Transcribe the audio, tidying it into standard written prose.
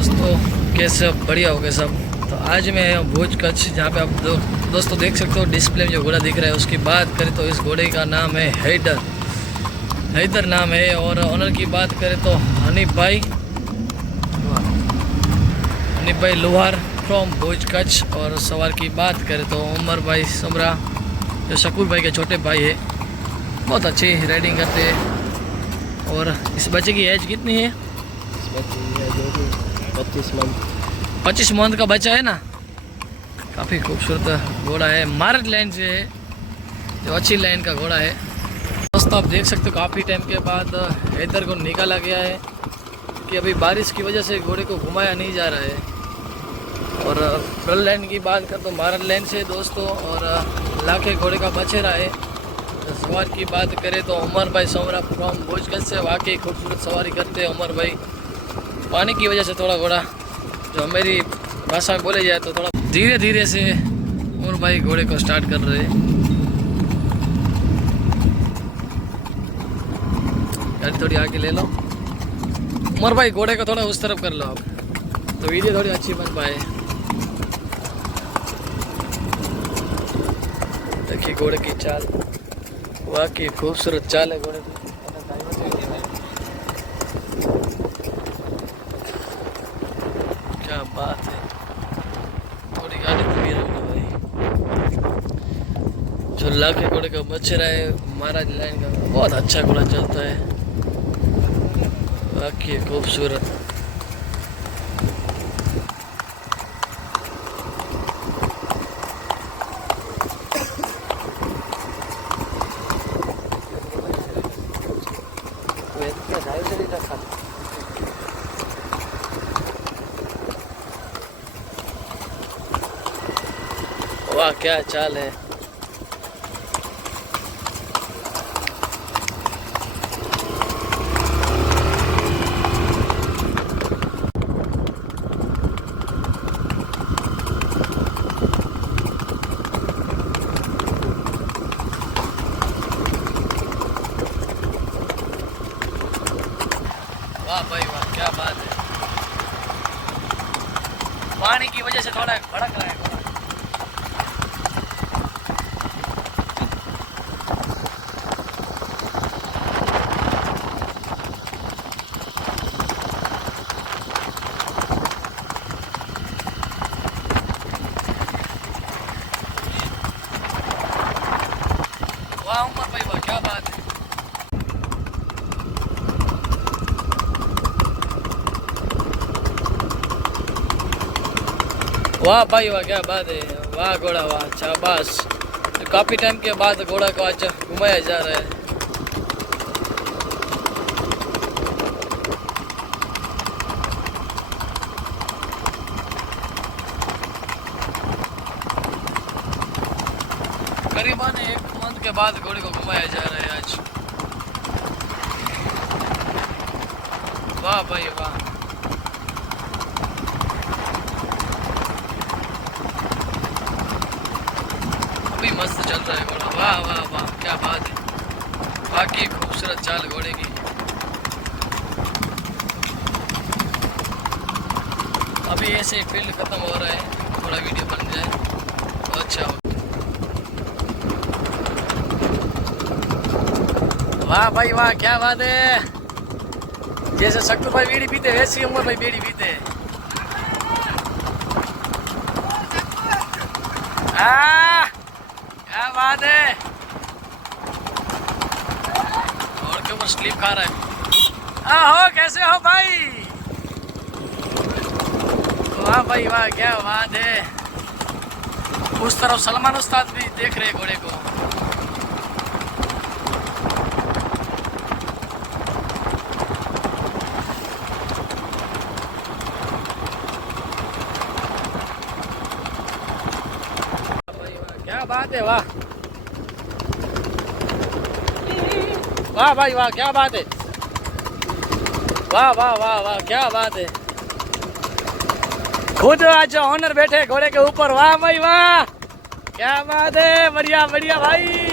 दोस्तों, कैसे हो? बढ़िया हो गए सब। तो आज मैं भुज कच्छ, जहाँ पे आप दोस्तों देख सकते हो डिस्प्ले में जो घोड़ा दिख रहा है, उसकी बात करें तो इस घोड़े का नाम है हैदर नाम है। और ऑनर की बात करें तो हनीफ भाई लोहार फ्रॉम भुज कच्छ। और सवार की बात करें तो उमर भाई समरा, जो शकूर भाई के छोटे भाई है, बहुत अच्छी राइडिंग करते हैं। और इस बच्चे की एज कितनी है? 25 मंथ का बच्चा है ना। काफ़ी खूबसूरत घोड़ा है, मार्ड लाइन से है, जो अच्छी लाइन का घोड़ा है। दोस्तों आप देख सकते हो काफ़ी टाइम के बाद हैदर को निकाला गया है, कि अभी बारिश की वजह से घोड़े को घुमाया नहीं जा रहा है। और ब्रल लाइन की बात कर तो मार्ड लाइन से दोस्तों, और लाखे घोड़े का बछेरा है। सवार की बात करें तो उमर भाई सोमरा फ्रॉम भुज कच्छ से वाकई खूबसूरत सवारी करते हैं उमर भाई। पानी की वजह से थोड़ा घोड़ा, जो मेरी भाषा में बोले जाए तो थोड़ा धीरे धीरे से उमर भाई घोड़े को स्टार्ट कर रहे हैं। गाड़ी थोड़ी आगे ले लो उमर भाई, घोड़े को थोड़ा उस तरफ कर लो आप, तो वीडियो थोड़ी अच्छी बन पाए। देखिए घोड़े की चाल, वाकई खूबसूरत चाल है घोड़े की। क्या बात है, थोड़ी गाड़ी धीमी रखना भाई। जो लाखे घोड़े का बछेरा है महाराज लाइन का, बहुत अच्छा घोड़ा चलता है, वाकई खूबसूरत। वाह क्या चाल है। वाह भाई वाह, क्या बात है। पानी की वजह से थोड़ा भड़क रहा है घोड़ा। वाह उमर भाई वाह, क्या बात है। वाह भाई वाह, क्या बात है। वाह घोड़ा वाह, शाबाश। काफ़ी टाइम के बाद घोड़ा को आज घुमाया जा रहा है। करीबन 1 मंथ के बाद घोड़े को घुमाया जा रहा है आज। वाह भाई वाह, अभी मस्त चल रहा है घोड़ा। वाह वाह वाह, क्या बात है, बाकी खूबसूरत चाल घोड़े की। अभी ऐसे फील्ड खत्म हो रहा है, थोड़ा वीडियो बन जाए तो अच्छा हो। वाह भाई वाह, क्या बात है। जैसे शक्कर भाई बीड़ी पीते वैसे ही उमर भाई बीड़ी पीते। क्या बात है। और के ऊपर स्लीप खा रहा है। हो कैसे हो भाई? वाह भाई वाह, क्या बात है। उस तरफ सलमान उस्ताद भी देख रहे घोड़े को। क्या बात है, वाह वाह भाई वाह, क्या बात है। वाह वाह वाह वाह, क्या बात है। खुद आज ऑनर बैठे घोड़े के ऊपर। वाह भाई वाह, क्या बात है, बढ़िया बढ़िया भाई।